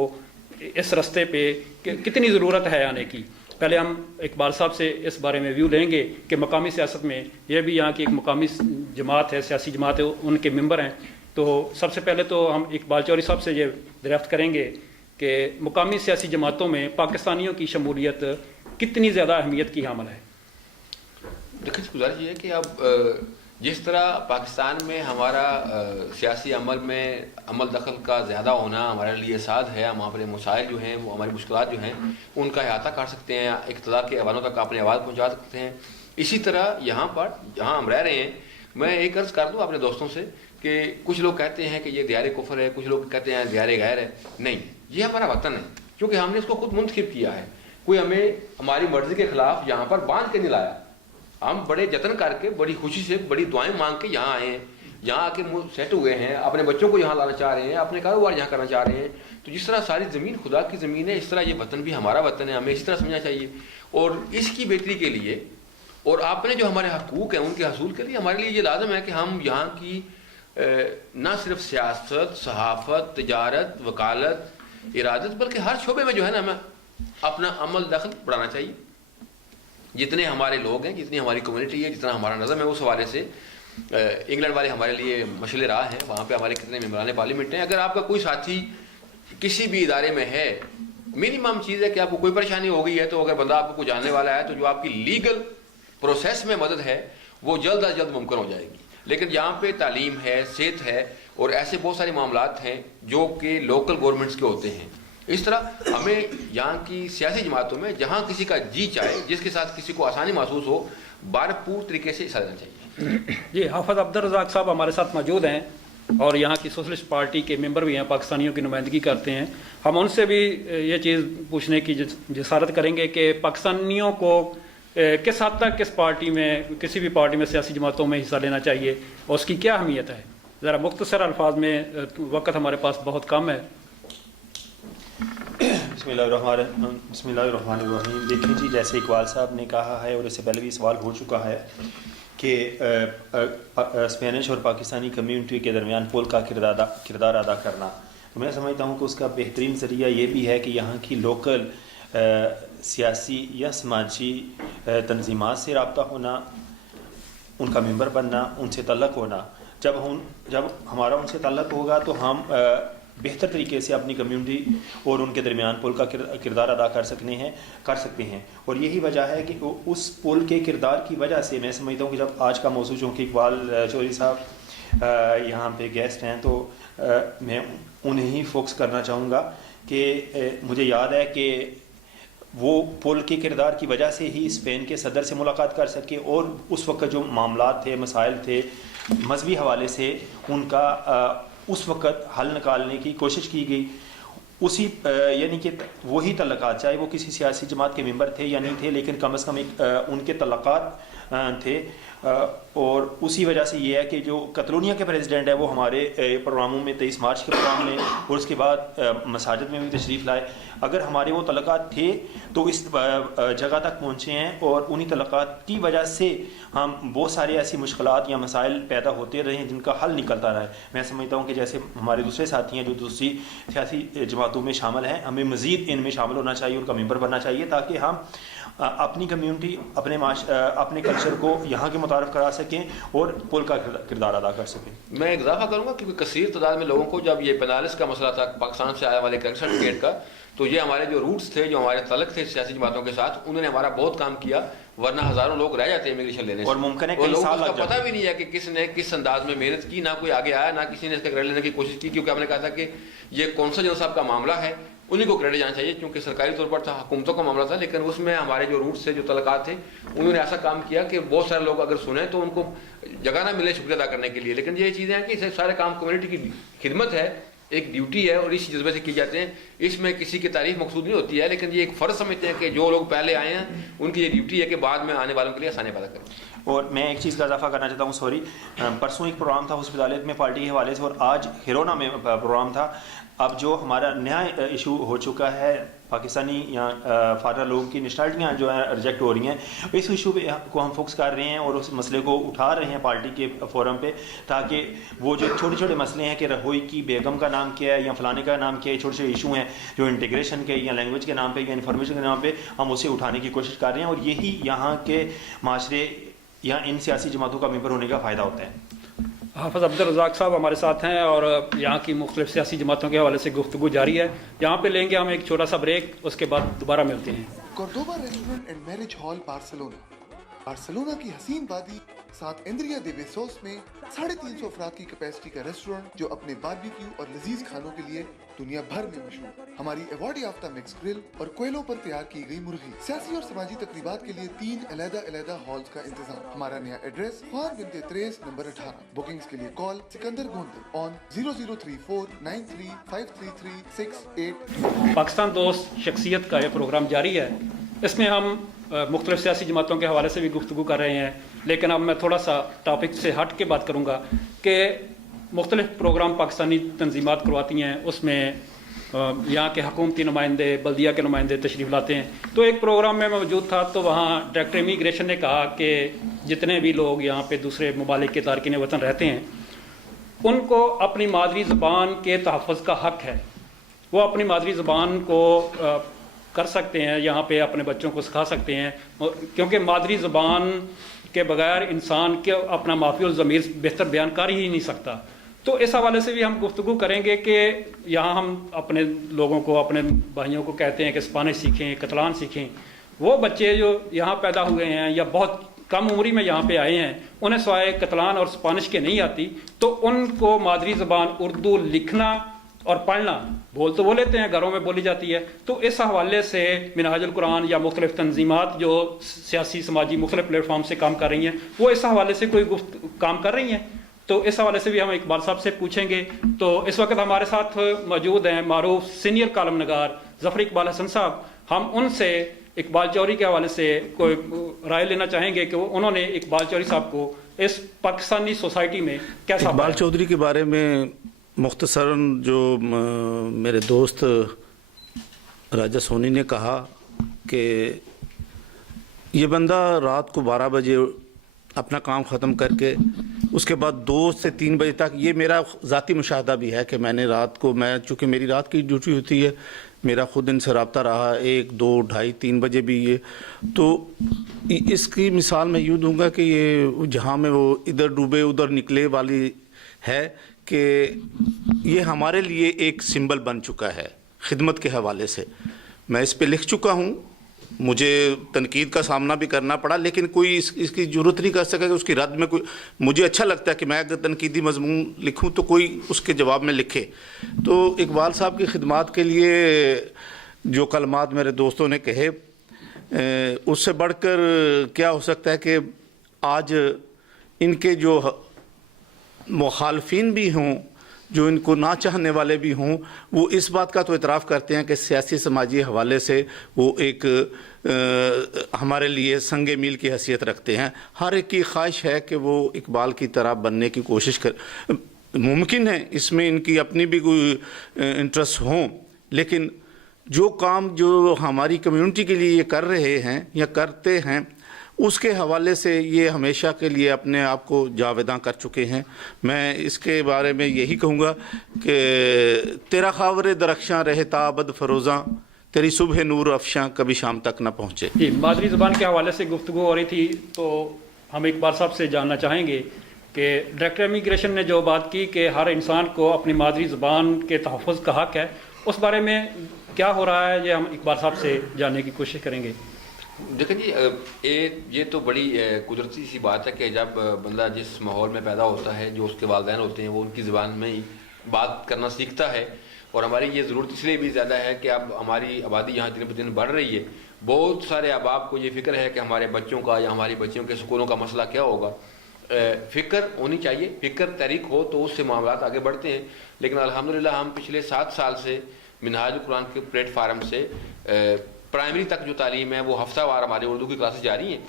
اس رستے پہ کتنی ضرورت ہے آنے کی۔ پہلے ہم اقبال صاحب سے اس بارے میں ویو لیں گے کہ مقامی سیاست میں یہ بھی یہاں کی ایک مقامی جماعت ہے، سیاسی جماعت ہے، ان کے ممبر ہیں۔ تو سب سے پہلے تو ہم اقبال چوہدری صاحب سے یہ دریافت کریں گے کہ مقامی سیاسی جماعتوں میں پاکستانیوں کی شمولیت کتنی زیادہ اہمیت کی حامل ہے۔ دیکھیں گزارش یہ ہے کہ اب جس طرح پاکستان میں ہمارا سیاسی عمل میں عمل دخل کا زیادہ ہونا ہمارے لیے اساد ہے، ہم ہمارے مسائل جو ہیں وہ ہماری مشکلات جو ہیں ان کا احاطہ کر سکتے ہیں، اقتدار کے ایوانوں تک اپنی آواز پہنچا سکتے ہیں۔ اسی طرح یہاں پر جہاں ہم رہ رہے ہیں، میں ایک عرض کر دوں اپنے دوستوں سے کہ کچھ لوگ کہتے ہیں کہ یہ دیار کفر ہے، کچھ لوگ کہتے ہیں دیار غیر ہے۔ نہیں، یہ ہمارا وطن ہے، کیونکہ ہم نے اس کو خود منتخب کیا ہے۔ کوئی ہمیں ہماری مرضی کے خلاف یہاں پر باندھ کے نہیں لایا، ہم بڑے جتن کر کے بڑی خوشی سے بڑی دعائیں مانگ کے یہاں آئے ہیں، یہاں آ کے سیٹ ہوئے ہیں، اپنے بچوں کو یہاں لانا چاہ رہے ہیں، اپنے کاروبار یہاں کرنا چاہ رہے ہیں۔ تو جس طرح ساری زمین خدا کی زمین ہے، اس طرح یہ وطن بھی ہمارا وطن ہے، ہمیں اسی طرح سمجھنا چاہیے۔ اور اس کی بہتری کے لیے اور آپ نے جو ہمارے حقوق ہیں ان کے حصول کے لیے ہمارے لیے یہ لازم ہے کہ ہم یہاں کی نہ صرف سیاست، صحافت، تجارت، وکالت، ارادت، بلکہ ہر شعبے میں جو ہے نا ہمیں اپنا عمل دخل بڑھانا چاہیے۔ جتنے ہمارے لوگ ہیں، جتنی ہماری کمیونٹی ہے، جتنا ہمارا نظم ہے، اس حوالے سے انگلینڈ والے ہمارے لیے مشعل راہ ہیں، وہاں پہ ہمارے کتنے ممبران پارلیمنٹ ہیں۔ اگر آپ کا کوئی ساتھی کسی بھی ادارے میں ہے، منیمم چیز ہے کہ آپ کو کوئی پریشانی ہو گئی ہے تو اگر بندہ آپ کو کوئی جاننے والا ہے تو جو آپ کی لیگل پروسیس میں مدد ہے وہ جلد از جلد ممکن ہو جائے گی۔ لیکن یہاں پہ تعلیم ہے، صحت ہے اور ایسے بہت سارے معاملات ہیں جو کہ لوکل گورنمنٹس کے ہوتے ہیں۔ اس طرح ہمیں یہاں کی سیاسی جماعتوں میں جہاں کسی کا جی چاہے، جس کے ساتھ کسی کو آسانی محسوس ہو، بھرپور طریقے سے حصہ لینا چاہیے۔ جی، حافظ عبدالرزاق صاحب ہمارے ساتھ موجود ہیں اور یہاں کی سوشلسٹ پارٹی کے ممبر بھی ہیں، پاکستانیوں کی نمائندگی کرتے ہیں۔ ہم ان سے بھی یہ چیز پوچھنے کی جسارت کریں گے کہ پاکستانیوں کو کس حد تک کس پارٹی میں، کسی بھی پارٹی میں، سیاسی جماعتوں میں حصہ لینا چاہیے اور اس کی کیا اہمیت ہے۔ ذرا مختصر الفاظ میں، وقت ہمارے پاس بہت کم ہے۔ بسم اللہ الرحمن الرحیم۔ دیکھیں جی، جیسے اقبال صاحب نے کہا ہے اور اس سے پہلے بھی سوال ہو چکا ہے کہ اسپینش اور پاکستانی کمیونٹی کے درمیان پل کا کردار ادا کرنا، تو میں سمجھتا ہوں کہ اس کا بہترین ذریعہ یہ بھی ہے کہ یہاں کی لوکل سیاسی یا سماجی تنظیمات سے رابطہ ہونا، ان کا ممبر بننا، ان سے تعلق ہونا۔ جب ہمارا ان سے تعلق ہوگا تو ہم بہتر طریقے سے اپنی کمیونٹی اور ان کے درمیان پل کا کردار ادا کر سکتے ہیں۔ اور یہی وجہ ہے کہ اس پل کے کردار کی وجہ سے میں سمجھتا ہوں کہ جب آج کا موضوع چونکہ اقبال چوہدری صاحب یہاں پہ گیسٹ ہیں تو میں انہیں ہی فوکس کرنا چاہوں گا کہ مجھے یاد ہے کہ وہ پل کے کردار کی وجہ سے ہی اسپین کے صدر سے ملاقات کر سکے، اور اس وقت جو معاملات تھے، مسائل تھے مذہبی حوالے سے، ان کا اس وقت حل نکالنے کی کوشش کی گئی۔ اسی یعنی کہ وہی تعلقات، چاہے وہ کسی سیاسی جماعت کے ممبر تھے یا نہیں تھے، لیکن کم از کم ان کے تعلقات تھے۔ اور اسی وجہ سے یہ ہے کہ جو کتلونیا کے پریزیڈنٹ ہے وہ ہمارے پروگراموں میں 23 مارچ کے پروگرام میں اور اس کے بعد مساجد میں بھی تشریف لائے۔ اگر ہمارے وہ تعلقات تھے تو اس جگہ تک پہنچے ہیں، اور انہی تعلقات کی وجہ سے ہم بہت سارے ایسی مشکلات یا مسائل پیدا ہوتے رہے ہیں جن کا حل نکلتا رہا ہے۔ میں سمجھتا ہوں کہ جیسے ہمارے دوسرے ساتھی ہیں جو دوسری سیاسی جماعتوں میں شامل ہیں، ہمیں مزید ان میں شامل ہونا چاہیے، ان کا ممبر بننا چاہیے، تاکہ ہم اپنی کمیونٹی، اپنے کلچر کو یہاں کے متعارف کرا سکیں اور پل کا کردار ادا کر سکیں۔ میں اضافہ کروں گا کیونکہ کثیر تعداد میں لوگوں کو جب یہ پینالس کا مسئلہ تھا پاکستان سے آنے والے کریکٹ سرٹیفکیٹ کا، تو یہ ہمارے جو روٹس تھے، جو ہمارے تعلق تھے سیاسی جماعتوں کے ساتھ، انہوں نے ہمارا بہت کام کیا، ورنہ ہزاروں لوگ رہ جاتے ہیں امیگریشن لینے سے، اور ممکن ہے اور کئی لوگوں سال کو لگ اس کا جاتے پتہ بھی نہیں ہے کہ کس نے کس انداز میں محنت کی، نہ کوئی آگے آیا، نہ کسی نے اس کا کریڈٹ لینے کی کوشش کی، کیونکہ ہم نے کہا تھا کہ یہ کونسل جنرل صاحب کا معاملہ ہے، انہیں کو کریڈٹ جانا چاہیے، کیونکہ سرکاری طور پر تھا، حکومتوں کا معاملہ تھا، لیکن اس میں ہمارے جو روٹس سے جو تعلقات تھے انہوں نے ایسا کام کیا کہ بہت سارے لوگ اگر سنیں تو ان کو جگہ نہ ملے شکریہ ادا کرنے کے لیے. لیکن یہ چیزیں ہیں کہ یہ سارے کام کمیونٹی کی خدمت ہے، ایک ڈیوٹی ہے اور اسی جذبے سے کی جاتے ہیں. اس میں کسی کی تعریف مقصود نہیں ہوتی ہے، لیکن یہ ایک فرض سمجھتے ہیں کہ جو لوگ پہلے آئے ہیں ان کی یہ ڈیوٹی ہے کہ بعد میں آنے والوں کے لیے آسانی پیدا کریں. اور میں ایک چیز کا اضافہ کرنا چاہتا ہوں، سوری، پرسوں ایک پروگرام تھا ہاسپٹالیت میں پارٹی کے حوالے سے، اور آج ہیرونا میں پروگرام تھا. اب جو ہمارا نیا ایشو ہو چکا ہے، پاکستانی یا فارغ لوگوں کی نیشنلٹیاں جو ہیں ریجیکٹ ہو رہی ہیں، اس ایشو پہ کو ہم فوکس کر رہے ہیں اور اس مسئلے کو اٹھا رہے ہیں پارٹی کے فورم پہ، تاکہ وہ جو چھوٹے چھوٹے مسئلے ہیں کہ رہوئی کی بیگم کا نام کیا ہے یا فلانے کا نام کیا ہے، چھوٹے چھوٹے ایشو ہیں جو انٹیگریشن کے یا لینگویج کے نام پہ یا انفارمیشن کے نام پہ، ہم اسے اٹھانے کی کوشش کر رہے ہیں. اور یہی یہاں کے معاشرے یا ان سیاسی جماعتوں کا ممبر ہونے کا فائدہ ہوتا ہے. حافظ عبدالرزاق صاحب ہمارے ساتھ ہیں اور یہاں کی مختلف سیاسی جماعتوں کے حوالے سے گفتگو جاری ہے. یہاں پہ لیں گے ہم ایک چھوٹا سا بریک، اس کے بعد دوبارہ ملتے ہیں. Cordoba restaurant and marriage hall Barcelona کی حسین وادی ساتھ اندریا دے بیسوس میں 350 افراد کی کیپیسٹی کا ریسٹورنٹ جو اپنے باربیکیو اور لذیذ کھانوں کے لیے دنیا بھر میں مشہور. ہماری ایوارڈ یافتہ مکس گرل اور کوئلوں پر تیار کی گئی مرغی. سیاسی اور سماجی تقریبات کے لیے 3 علیحدہ ہالز کا انتظام. ہمارا نیا ایڈریس خوان بنت تریس نمبر 18. بکنگز کے لیے کال سکندر گوندل آن 003493353368. پاکستان دوست شخصیت کا یہ پروگرام جاری ہے. اس میں ہم مختلف سیاسی جماعتوں کے حوالے سے بھی گفتگو کر رہے ہیں، لیکن اب میں تھوڑا سا ٹاپک سے ہٹ کے بات کروں گا کہ مختلف پروگرام پاکستانی تنظیمات کرواتی ہیں، اس میں یہاں کے حکومتی نمائندے، بلدیہ کے نمائندے تشریف لاتے ہیں. تو ایک پروگرام میں موجود تھا تو وہاں ڈائریکٹر امیگریشن نے کہا کہ جتنے بھی لوگ یہاں پہ دوسرے ممالک کے تارکین وطن رہتے ہیں ان کو اپنی مادری زبان کے تحفظ کا حق ہے. وہ اپنی مادری زبان کو کر سکتے ہیں، یہاں پہ اپنے بچوں کو سکھا سکتے ہیں، کیونکہ مادری زبان کے بغیر انسان کے اپنا مافی الضمیر بہتر بیان کر ہی نہیں سکتا. تو اس حوالے سے بھی ہم گفتگو کریں گے کہ یہاں ہم اپنے لوگوں کو، اپنے بھائیوں کو کہتے ہیں کہ اسپانش سیکھیں، کتلان سیکھیں. وہ بچے جو یہاں پیدا ہوئے ہیں یا بہت کم عمری میں یہاں پہ آئے ہیں، انہیں سوائے کتلان اور اسپانش کے نہیں آتی، تو ان کو مادری زبان اردو لکھنا اور پڑھنا، بول تو وہ لیتے ہیں، گھروں میں بولی جاتی ہے. تو اس حوالے سے منہاج القرآن یا مختلف تنظیمات جو سیاسی سماجی مختلف پلیٹ فارم سے کام کر رہی ہیں، وہ اس حوالے سے کوئی کام کر رہی ہیں. تو اس حوالے سے بھی ہم اقبال صاحب سے پوچھیں گے. تو اس وقت ہمارے ساتھ موجود ہیں معروف سینئر کالم نگار ظفر اقبال حسن صاحب. ہم ان سے اقبال چوری کے حوالے سے کوئی رائے لینا چاہیں گے کہ انہوں نے اقبال چوری صاحب کو اس پاکستانی سوسائٹی میں کیسا. اقبال چودھری کے بارے میں مختصراً جو میرے دوست راجہ سونی نے کہا کہ یہ بندہ رات کو 12 بجے اپنا کام ختم کر کے اس کے بعد 2 سے 3 بجے تک، یہ میرا ذاتی مشاہدہ بھی ہے کہ میں نے رات کو، چونکہ میری رات کی ڈیوٹی ہوتی ہے، میرا خود ان سے رابطہ رہا 1, 2, 2:30, 3 بجے بھی. یہ تو اس کی مثال میں یوں دوں گا کہ یہ جہاں میں وہ ادھر ڈوبے ادھر نکلے والی ہے کہ یہ ہمارے لیے ایک سمبل بن چکا ہے خدمت کے حوالے سے. میں اس پہ لکھ چکا ہوں، مجھے تنقید کا سامنا بھی کرنا پڑا، لیکن کوئی اس کی ضرورت نہیں کر سکا کہ اس کی رد میں کوئی، مجھے اچھا لگتا ہے کہ میں اگر تنقیدی مضمون لکھوں تو کوئی اس کے جواب میں لکھے. تو اقبال صاحب کی خدمات کے لیے جو کلمات میرے دوستوں نے کہے، اس سے بڑھ کر کیا ہو سکتا ہے کہ آج ان کے جو مخالفین بھی ہوں، جو ان کو نہ چاہنے والے بھی ہوں، وہ اس بات کا تو اعتراف کرتے ہیں کہ سیاسی سماجی حوالے سے وہ ایک ہمارے لیے سنگ میل کی حیثیت رکھتے ہیں. ہر ایک کی خواہش ہے کہ وہ اقبال کی طرح بننے کی کوشش ممکن ہے، اس میں ان کی اپنی بھی کوئی انٹرسٹ ہوں، لیکن جو کام جو ہماری کمیونٹی کے لیے یہ کر رہے ہیں یا کرتے ہیں، اس کے حوالے سے یہ ہمیشہ کے لیے اپنے آپ کو جاویداں کر چکے ہیں. میں اس کے بارے میں یہی کہوں گا کہ تیرا خاور درخشاں رہے تابد فروزاں، تیری صبح نور افشاں کبھی شام تک نہ پہنچے. جی، مادری زبان کے حوالے سے گفتگو ہو رہی تھی، تو ہم اقبال صاحب سے جاننا چاہیں گے کہ ڈائریکٹر امیگریشن نے جو بات کی کہ ہر انسان کو اپنی مادری زبان کے تحفظ کا حق ہے، اس بارے میں کیا ہو رہا ہے، یہ ہم اقبال صاحب سے جاننے کی کوشش کریں گے. دیکھیں جی، یہ تو بڑی قدرتی سی بات ہے کہ جب بندہ جس ماحول میں پیدا ہوتا ہے، جو اس کے والدین ہوتے ہیں وہ ان کی زبان میں ہی بات کرنا سیکھتا ہے، اور ہماری یہ ضرورت اس لیے بھی زیادہ ہے کہ اب ہماری آبادی یہاں دن بدن بڑھ رہی ہے. بہت سارے احباب کو یہ فکر ہے کہ ہمارے بچوں کا یا ہماری بچیوں کے سکولوں کا مسئلہ کیا ہوگا. فکر ہونی چاہیے, فکر تحریک ہو تو اس سے معاملات آگے بڑھتے ہیں. لیکن الحمدللہ ہم پچھلے 7 سال سے منہاج القرآن کے پلیٹ فارم سے پرائمری تک جو تعلیم ہے وہ ہفتہ وار ہماری اردو کی کلاسز جاری ہیں.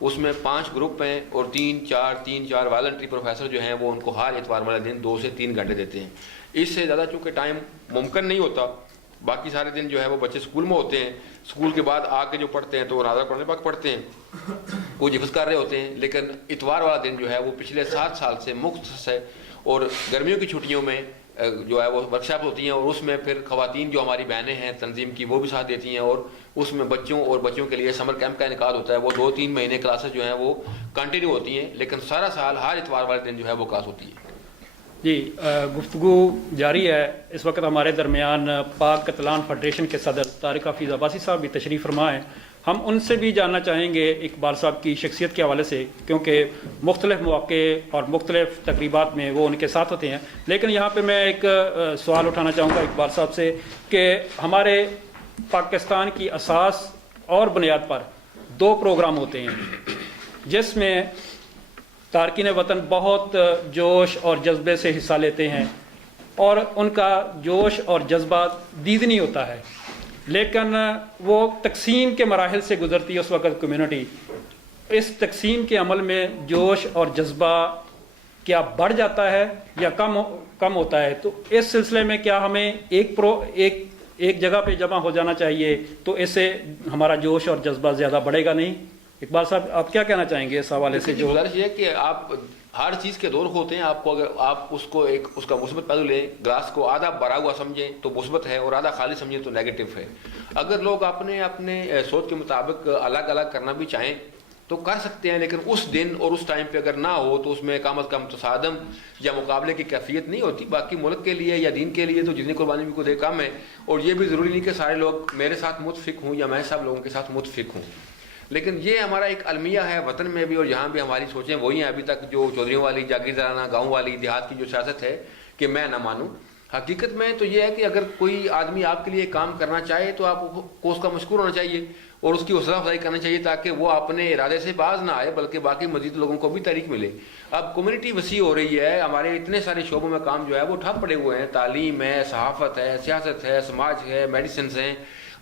اس میں 5 گروپ ہیں اور 3-4 والنٹری پروفیسر جو ہیں وہ ان کو ہر اتوار والے دن 2 سے 3 گھنٹے دیتے ہیں. اس سے زیادہ چونکہ ٹائم ممکن نہیں ہوتا, باقی سارے دن جو ہے وہ بچے اسکول میں ہوتے ہیں. اسکول کے بعد آ کے جو پڑھتے ہیں تو وہ نازہ پڑھنے پاک پڑھتے ہیں, کوئی حفظ کر رہے ہوتے ہیں. لیکن اتوار والا دن جو ہے وہ پچھلے 7 سال سے مختص ہے. اور گرمیوں کی چھٹیوں میں جو ہے وہ ورکشاپ ہوتی ہیں اور اس میں پھر خواتین جو ہماری بہنیں ہیں تنظیم کی وہ بھی ساتھ دیتی ہیں, اور اس میں بچوں کے لیے سمر کیمپ کا انعقاد ہوتا ہے. وہ 2-3 مہینے کلاسز جو ہیں وہ کنٹینیو ہوتی ہیں, لیکن سارا سال ہر اتوار والے دن جو ہے وہ کلاس ہوتی ہے. جی, گفتگو جاری ہے. اس وقت ہمارے درمیان پاک قتلان فیڈریشن کے صدر طارق حفیظ عباسی صاحب بھی تشریف فرما ہیں. ہم ان سے بھی جاننا چاہیں گے اقبال صاحب کی شخصیت کے حوالے سے, کیونکہ مختلف مواقع اور مختلف تقریبات میں وہ ان کے ساتھ ہوتے ہیں. لیکن یہاں پہ میں ایک سوال اٹھانا چاہوں گا اقبال صاحب سے کہ ہمارے پاکستان کی اساس اور بنیاد پر 2 پروگرام ہوتے ہیں جس میں تارکین وطن بہت جوش اور جذبے سے حصہ لیتے ہیں, اور ان کا جوش اور جذبہ دیدنی ہوتا ہے. لیکن وہ تقسیم کے مراحل سے گزرتی ہے اس وقت کمیونٹی. اس تقسیم کے عمل میں جوش اور جذبہ کیا بڑھ جاتا ہے یا کم ہوتا ہے؟ تو اس سلسلے میں کیا ہمیں ایک جگہ پہ جمع ہو جانا چاہیے تو اس سے ہمارا جوش اور جذبہ زیادہ بڑھے گا نہیں؟ اقبال صاحب آپ کیا کہنا چاہیں گے اس حوالے سے؟ جو گزارش یہ ہے کہ آپ ہر چیز کے 2 رخ ہوتے ہیں. آپ کو اگر آپ اس کا مثبت پہلو لیں, گلاس کو آدھا بھرا ہوا سمجھیں تو مثبت ہے اور آدھا خالی سمجھیں تو نیگیٹو ہے. اگر لوگ اپنے سوچ کے مطابق الگ الگ کرنا بھی چاہیں تو کر سکتے ہیں, لیکن اس دن اور اس ٹائم پہ اگر نہ ہو تو اس میں کم از کم تصادم یا مقابلے کی کیفیت نہیں ہوتی. باقی ملک کے لیے یا دین کے لیے تو جتنی قربانی بھی کو دے کم ہے. اور یہ بھی ضروری نہیں کہ سارے لوگ میرے ساتھ متفق ہوں یا میں سب لوگوں کے ساتھ متفق ہوں. لیکن یہ ہمارا ایک المیہ ہے وطن میں بھی, اور یہاں بھی ہماری سوچیں وہی ہیں ابھی تک جو چودھریوں والی جاگیردارانہ گاؤں والی دیہات کی جو سیاست ہے کہ میں نہ مانوں. حقیقت میں تو یہ ہے کہ اگر کوئی آدمی آپ کے لیے کام کرنا چاہے تو آپ کو اس کا مشکور ہونا چاہیے اور اس کی حوصلہ افزائی کرنا چاہیے تاکہ وہ اپنے ارادے سے باز نہ آئے بلکہ باقی مزید لوگوں کو بھی تحریک ملے. اب کمیونٹی وسیع ہو رہی ہے, ہمارے اتنے سارے شعبوں میں کام جو ہے وہ ٹھپ پڑے ہوئے ہیں. تعلیم ہے, صحافت ہے, سیاست ہے, سماج ہے, میڈیسنز ہیں.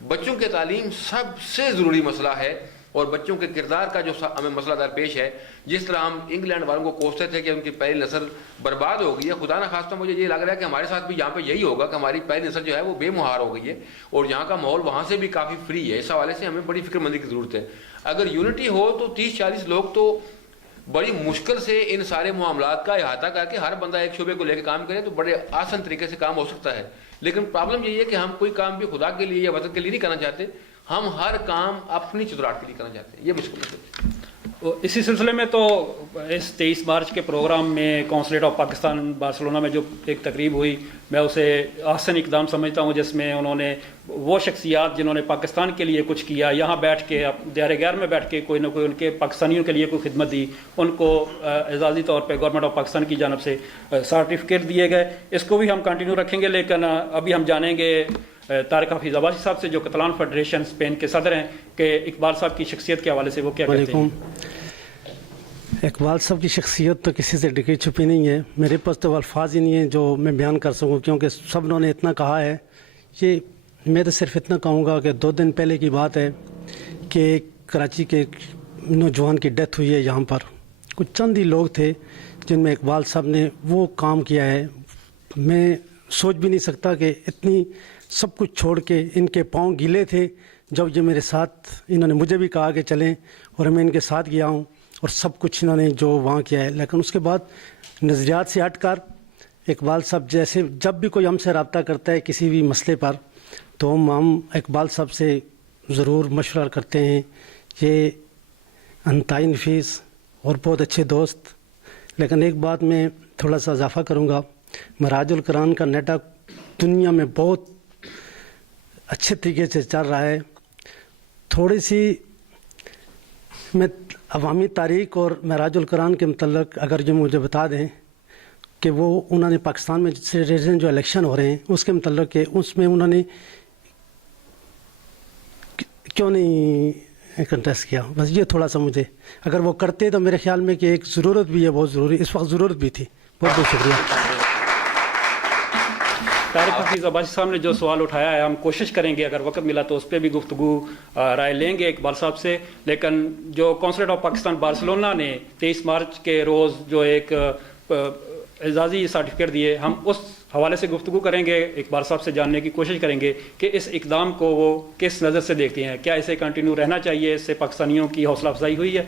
بچوں کے تعلیم سب سے ضروری مسئلہ ہے اور بچوں کے کردار کا جو ہمیں مسئلہ درپیش ہے. جس طرح ہم انگلینڈ والوں کو کوستے تھے کہ ان کی پہلی نسل برباد ہو گئی ہے, خدا نہ خواستہ مجھے یہ لگ رہا ہے کہ ہمارے ساتھ بھی یہاں پہ یہی ہوگا کہ ہماری پہلی نسل جو ہے وہ بے مہار ہو گئی ہے اور یہاں کا ماحول وہاں سے بھی کافی فری ہے. اس حوالے سے ہمیں بڑی فکر مندی کی ضرورت ہے. اگر یونٹی ہو تو 30-40 لوگ تو بڑی مشکل سے ان سارے معاملات کا احاطہ کر کے ہر بندہ ایک شعبے کو لے کے کام کرے تو بڑے آسان طریقے سے کام ہو سکتا ہے. لیکن پرابلم یہی ہے کہ ہم کوئی کام بھی خدا کے لیے یا وطن کے لیے نہیں کرنا چاہتے, ہم ہر کام اپنی چتراہٹ کے لیے کرنا چاہتے ہیں. یہ مشکل ہے. اسی سلسلے میں تو اس 23 مارچ کے پروگرام میں کونسلیٹ آف پاکستان بارسلونا میں جو ایک تقریب ہوئی, میں اسے احسن اقدام سمجھتا ہوں, جس میں انہوں نے وہ شخصیات جنہوں نے پاکستان کے لیے کچھ کیا, یہاں بیٹھ کے دیار غیر میں بیٹھ کے کوئی نہ کوئی ان کے پاکستانیوں کے لیے کوئی خدمت دی, ان کو اعزازی طور پہ گورنمنٹ آف پاکستان کی جانب سے سرٹیفکیٹ دیے گئے. اس کو بھی ہم کنٹینیو رکھیں گے. لیکن ابھی ہم جانیں گے طارق حفیظ عباسی صاحب سے جو قتلان فیڈریشن اسپین کے صدر ہیں کہ اقبال صاحب کی شخصیت کے حوالے سے وہ کیا کہتے ہیں. اقبال صاحب کی شخصیت تو کسی سے ڈکی چھپی نہیں ہے. میرے پاس تو الفاظ ہی نہیں ہیں جو میں بیان کر سکوں, کیونکہ سب نے اتنا کہا ہے. یہ میں تو صرف اتنا کہوں گا کہ 2 دن پہلے کی بات ہے کہ کراچی کے ایک نوجوان کی ڈیتھ ہوئی ہے. یہاں پر کچھ چند ہی لوگ تھے جن میں اقبال صاحب نے وہ کام کیا ہے. میں سوچ بھی نہیں سکتا کہ اتنی سب کچھ چھوڑ کے ان کے پاؤں گیلے تھے جب یہ میرے ساتھ, انہوں نے مجھے بھی کہا کہ چلیں اور میں ان کے ساتھ گیا ہوں اور سب کچھ انہوں نے جو وہاں کیا ہے. لیکن اس کے بعد نظریات سے ہٹ کر اقبال صاحب جیسے جب بھی کوئی ہم سے رابطہ کرتا ہے کسی بھی مسئلے پر تو ہم اقبال صاحب سے ضرور مشورہ کرتے ہیں. یہ انتہائی نفیس اور بہت اچھے دوست. لیکن ایک بات میں تھوڑا سا اضافہ کروں گا, معراج القرآن کا نیٹ ورک دنیا میں بہت اچھے طریقے سے چل رہا ہے. تھوڑی سی میں عوامی تاریخ اور معراج القرآن کے متعلق اگر جو مجھے بتا دیں کہ وہ انہوں نے پاکستان میں ریزیڈنٹ جو الیکشن ہو رہے ہیں اس کے متعلق کہ اس میں انہوں نے کیوں نہیں کنٹیسٹ کیا. بس یہ تھوڑا سا مجھے اگر وہ کرتے تو میرے خیال میں کہ ایک ضرورت بھی ہے, بہت ضروری, اس وقت ضرورت بھی تھی. بہت بہت شکریہ. طارق حفیظ عباسی صاحب نے جو سوال اٹھایا ہے, ہم کوشش کریں گے اگر وقت ملا تو اس پہ بھی گفتگو رائے لیں گے اقبال صاحب سے. لیکن جو کونسلیٹ آف پاکستان بارسلونا نے 23 مارچ کے روز جو ایک اعزازی سرٹیفکیٹ دیے, ہم اس حوالے سے گفتگو کریں گے, اقبال صاحب سے جاننے کی کوشش کریں گے کہ اس اقدام کو وہ کس نظر سے دیکھتے ہیں. کیا اسے کنٹینیو رہنا چاہیے؟ اس سے پاکستانیوں کی حوصلہ افزائی ہوئی ہے؟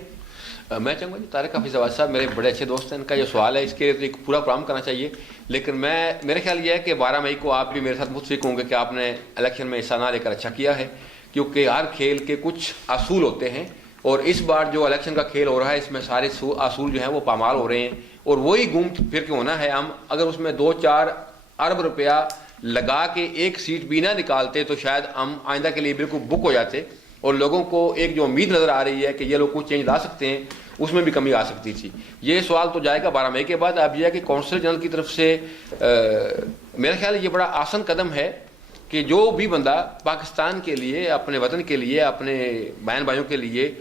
میں چاہوں گا جی, طارق حفیظ عباسی صاحب میرے بڑے اچھے دوست ہیں, ان کا جو سوال ہے اس کے لیے تو ایک پورا پروگرام کرنا چاہیے. لیکن میرے خیال یہ ہے کہ 12 مئی کو آپ بھی میرے ساتھ متفق ہوں گے کہ آپ نے الیکشن میں حصہ نہ لے کر اچھا کیا ہے, کیونکہ ہر کھیل کے کچھ اصول ہوتے ہیں اور اس بار جو الیکشن کا کھیل ہو رہا ہے اس میں سارے اصول جو ہیں وہ پامال ہو رہے ہیں اور وہی گھوم پھر کے ہونا ہے. ہم اگر اس میں 2-4 ارب روپیہ لگا کے ایک سیٹ بھی نہ نکالتے تو شاید ہم آئندہ کے لیے بالکل بک ہو جاتے اور لوگوں کو ایک جو امید نظر آ رہی ہے کہ یہ لوگ کچھ چینج لا سکتے ہیں اس میں بھی کمی آ سکتی تھی. یہ سوال تو جائے گا 12 مئی کے بعد. اب یہ ہے کہ کونسل جنرل کی طرف سے میرا خیال یہ بڑا آسان قدم ہے کہ جو بھی بندہ پاکستان کے لیے, اپنے وطن کے لیے, اپنے بہن بھائیوں کے لیے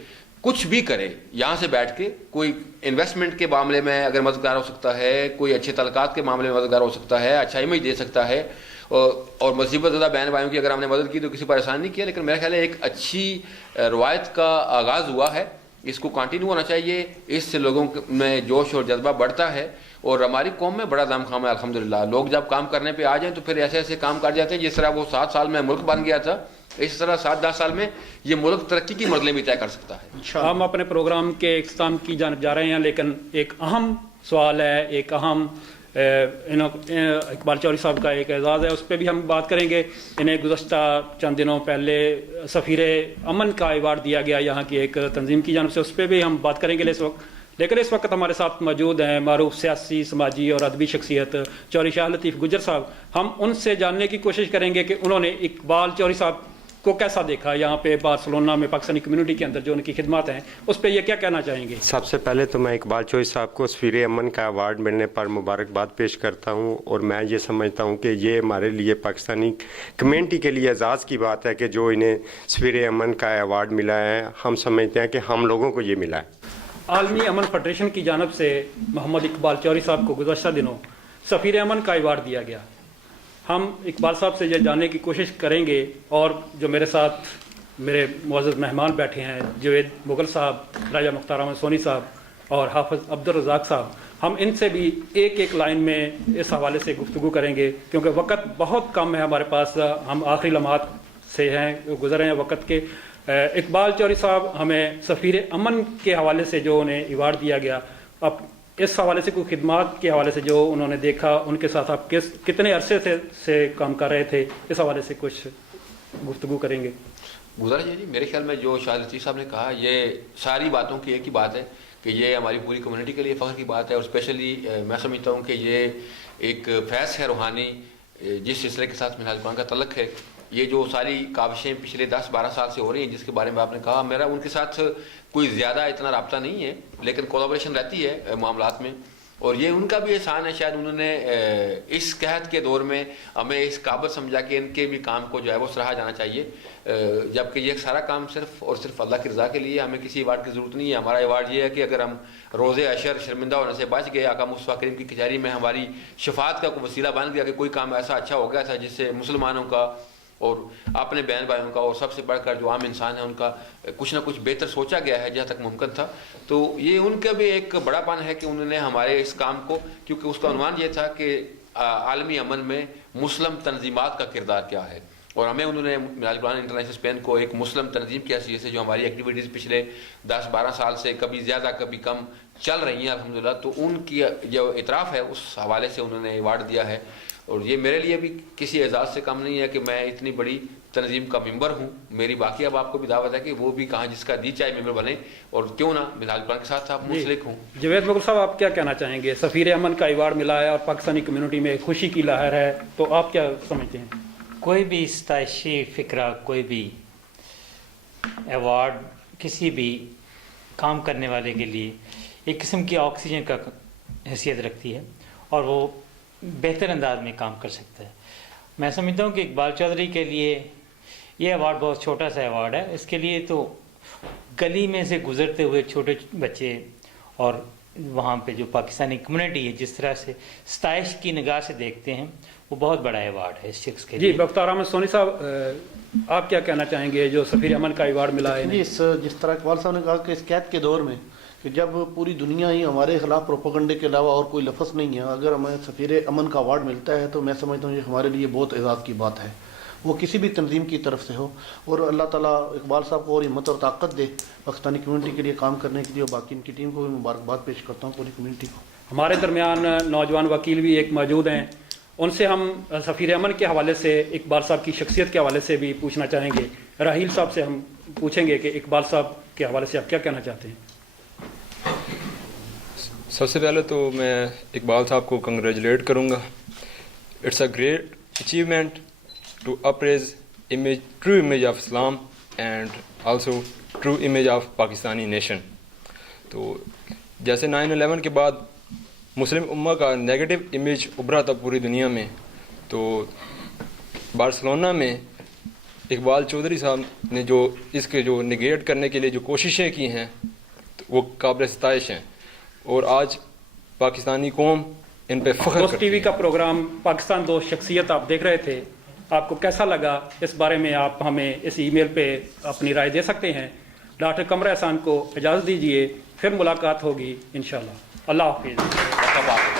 کچھ بھی کرے, یہاں سے بیٹھ کے کوئی انویسٹمنٹ کے معاملے میں اگر مددگار ہو سکتا ہے, کوئی اچھے تعلقات کے معاملے میں مددگار ہو سکتا ہے, اچھا امیج دے سکتا ہے, اور مصیبت زدہ بہن بھائیوں کی اگر ہم نے مدد کی تو کسی پریشان نہیں کیا. لیکن میرا خیال ہے ایک اچھی روایت کا آغاز ہوا ہے, اس کو کنٹینیو ہونا چاہیے. اس سے لوگوں میں جوش اور جذبہ بڑھتا ہے اور ہماری قوم میں بڑا دم خام ہے الحمدللہ. لوگ جب کام کرنے پہ آ جائیں تو پھر ایسے ایسے کام کر جاتے ہیں. جس طرح وہ 7 سال میں ملک بن گیا تھا, اس طرح 7-10 سال میں یہ ملک ترقی کی مرحلے بھی طے کر سکتا ہے. ہم اپنے پروگرام کے اختتام کی جانب جا رہے ہیں, لیکن ایک اہم سوال ہے, ایک اہم اقبال چوہدری صاحب کا ایک اعزاز ہے, اس پہ بھی ہم بات کریں گے. انہیں گزشتہ چند دنوں پہلے سفیر امن کا ایوارڈ دیا گیا یہاں کی ایک تنظیم کی جانب سے, اس پہ بھی ہم بات کریں گے اس وقت. لیکن اس وقت ہمارے ساتھ موجود ہیں معروف سیاسی, سماجی اور ادبی شخصیت چوہدری شاہ لطیف گجر صاحب. ہم ان سے جاننے کی کوشش کریں گے کہ انہوں نے اقبال چوہدری صاحب کو کیسا دیکھا یہاں پہ بارسلونا میں پاکستانی کمیونٹی کے اندر جو ان کی خدمات ہیں, اس پہ یہ کیا کہنا چاہیں گے؟ سب سے پہلے تو میں اقبال چوہدری صاحب کو سفیر امن کا ایوارڈ ملنے پر مبارکباد پیش کرتا ہوں, اور میں یہ سمجھتا ہوں کہ یہ ہمارے لیے پاکستانی کمیونٹی کے لیے اعزاز کی بات ہے کہ جو انہیں سفیر امن کا ایوارڈ ملا ہے. ہم سمجھتے ہیں کہ ہم لوگوں کو یہ ملا ہے. عالمی امن فیڈریشن کی جانب سے محمد اقبال چوہدری صاحب کو گزشتہ دنوں سفیر امن کا ایوارڈ دیا گیا. ہم اقبال صاحب سے یہ جاننے کی کوشش کریں گے, اور جو میرے ساتھ میرے معزز مہمان بیٹھے ہیں, جوید مغل صاحب, راجہ مختار احمد سونی صاحب اور حافظ عبدالرزاق صاحب, ہم ان سے بھی ایک لائن میں اس حوالے سے گفتگو کریں گے کیونکہ وقت بہت کم ہے ہمارے پاس. ہم آخری لمحات سے ہیں, گزرے ہیں وقت کے. اقبال چوہدری صاحب ہمیں سفیر امن کے حوالے سے جو انہیں ایوارڈ دیا گیا, اب اس حوالے سے کوئی خدمات کے حوالے سے جو انہوں نے دیکھا, ان کے ساتھ آپ کتنے عرصے سے کام کر رہے تھے, اس حوالے سے کچھ گفتگو کریں گے. گزارش ہے جی, میرے خیال میں جو شاہ لطیف صاحب نے کہا یہ ساری باتوں کی ایک ہی بات ہے کہ یہ ہماری پوری کمیونٹی کے لیے فخر کی بات ہے. اور اسپیشلی میں سمجھتا ہوں کہ یہ ایک فیض ہے روحانی جس سلسلے کے ساتھ منہاج قرآن کا تعلق ہے. یہ جو ساری کاوشیں پچھلے 10-12 سال سے ہو رہی ہیں جس کے بارے میں آپ نے کہا, میرا ان کے ساتھ کوئی زیادہ اتنا رابطہ نہیں ہے, لیکن کولیبریشن رہتی ہے معاملات میں. اور یہ ان کا بھی احسان ہے, شاید انہوں نے اس قحط کے دور میں ہمیں اس قابل سمجھا کہ ان کے بھی کام کو جو ہے وہ سراہا جانا چاہیے. جبکہ یہ سارا کام صرف اور صرف اللہ کی رضا کے لیے, ہمیں کسی ایوارڈ کی ضرورت نہیں ہے. ہمارا ایوارڈ یہ ہے کہ اگر ہم روز اشر شرمندہ ہونے سے بچ گئے, آقا مصطفیٰ کریم کی کچہری میں ہماری شفاعت کا کوئی وسیلہ بن گیا کہ کوئی کام ایسا اچھا ہو گیا تھا جس سے مسلمانوں کا اور اپنے بہن بھائیوں کا اور سب سے بڑھ کر جو عام انسان ہے ان کا کچھ نہ کچھ بہتر سوچا گیا ہے جہاں تک ممکن تھا. تو یہ ان کا بھی ایک بڑا پن ہے کہ انہوں نے ہمارے اس کام کو, کیونکہ اس کا عنوان یہ تھا کہ عالمی امن میں مسلم تنظیمات کا کردار کیا ہے, اور ہمیں انہوں نے منہاج قرآن انٹرنیشنل اسپین کو ایک مسلم تنظیم کی حیثیت سے جو ہماری ایکٹیویٹیز پچھلے 10-12 سال سے کبھی زیادہ کبھی کم چل رہی ہیں الحمدللہ, تو ان کی جو اعتراف ہے اس حوالے سے انہوں نے ایوارڈ دیا ہے. اور یہ میرے لیے بھی کسی اعزاز سے کم نہیں ہے کہ میں اتنی بڑی تنظیم کا ممبر ہوں. میری باقی اب آپ کو بھی دعوت ہے کہ وہ بھی کہاں جس کا دی چاہے ممبر بنے, اور کیوں نہ منہاج قرآن کے ساتھ آپ منسلک ہوں. جوید مغل صاحب, آپ کیا کہنا چاہیں گے؟ سفیر امن کا ایوارڈ ملا ہے اور پاکستانی کمیونٹی میں خوشی کی لہر ہے, تو آپ کیا سمجھتے ہیں؟ کوئی بھی ستائشی فکرہ, کوئی بھی ایوارڈ کسی بھی کام کرنے والے کے لیے ایک قسم کی آکسیجن کا حیثیت رکھتی ہے, اور وہ بہتر انداز میں کام کر سکتا ہے. میں سمجھتا ہوں کہ اقبال چودھری کے لیے یہ ایوارڈ بہت چھوٹا سا ایوارڈ ہے. اس کے لیے تو گلی میں سے گزرتے ہوئے چھوٹے بچے اور وہاں پہ جو پاکستانی کمیونٹی ہے جس طرح سے ستائش کی نگاہ سے دیکھتے ہیں وہ بہت بڑا ایوارڈ ہے اس شخص کے لیے. جی مختار احمد سونی صاحب، آپ کیا کہنا چاہیں گے جو سفیر امن کا ایوارڈ ملا ہے؟ جس طرح اقبال صاحب نے کہا کہ اس قید کے دور میں کہ جب پوری دنیا ہی ہمارے خلاف پروپیگنڈے کے علاوہ اور کوئی لفظ نہیں ہے، اگر ہمیں سفیر امن کا ایوارڈ ملتا ہے تو میں سمجھتا ہوں یہ ہمارے لیے بہت اعزاز کی بات ہے، وہ کسی بھی تنظیم کی طرف سے ہو. اور اللہ تعالیٰ اقبال صاحب کو اور ہمت اور طاقت دے پاکستانی کمیونٹی کے لیے کام کرنے کے لیے، اور باقی ان کی ٹیم کو بھی مبارکباد پیش کرتا ہوں، پوری کمیونٹی کو. ہمارے درمیان نوجوان وکیل بھی ایک موجود ہیں، ان سے ہم سفیر امن کے حوالے سے اقبال صاحب کی شخصیت کے حوالے سے بھی پوچھنا چاہیں گے. راحیل صاحب سے ہم پوچھیں گے کہ اقبال صاحب کے حوالے سے آپ کیا کہنا چاہتے ہیں؟ سب سے پہلے تو میں اقبال صاحب کو کنگریچولیٹ کروں گا. It's a great achievement to appraise true image of Islam and also true image of Pakistani nation. تو جیسے 9/11 کے بعد مسلم امہ کا نیگیٹو امیج ابھرا تھا پوری دنیا میں، تو بارسلونا میں اقبال چودھری صاحب نے جو اس کے جو نگیٹ کرنے کے لیے جو کوششیں کی ہیں وہ قابل ستائش ہیں، اور آج پاکستانی قوم ان پہ فخر دوست کرتی ٹی وی ہے. کا پروگرام پاکستان دوست شخصیت آپ دیکھ رہے تھے، آپ کو کیسا لگا اس بارے میں آپ ہمیں اس ای میل پہ اپنی رائے دے سکتے ہیں. ڈاکٹر قمر احسان کو اجازت دیجیے، پھر ملاقات ہوگی انشاءاللہ. اللہ حافظ.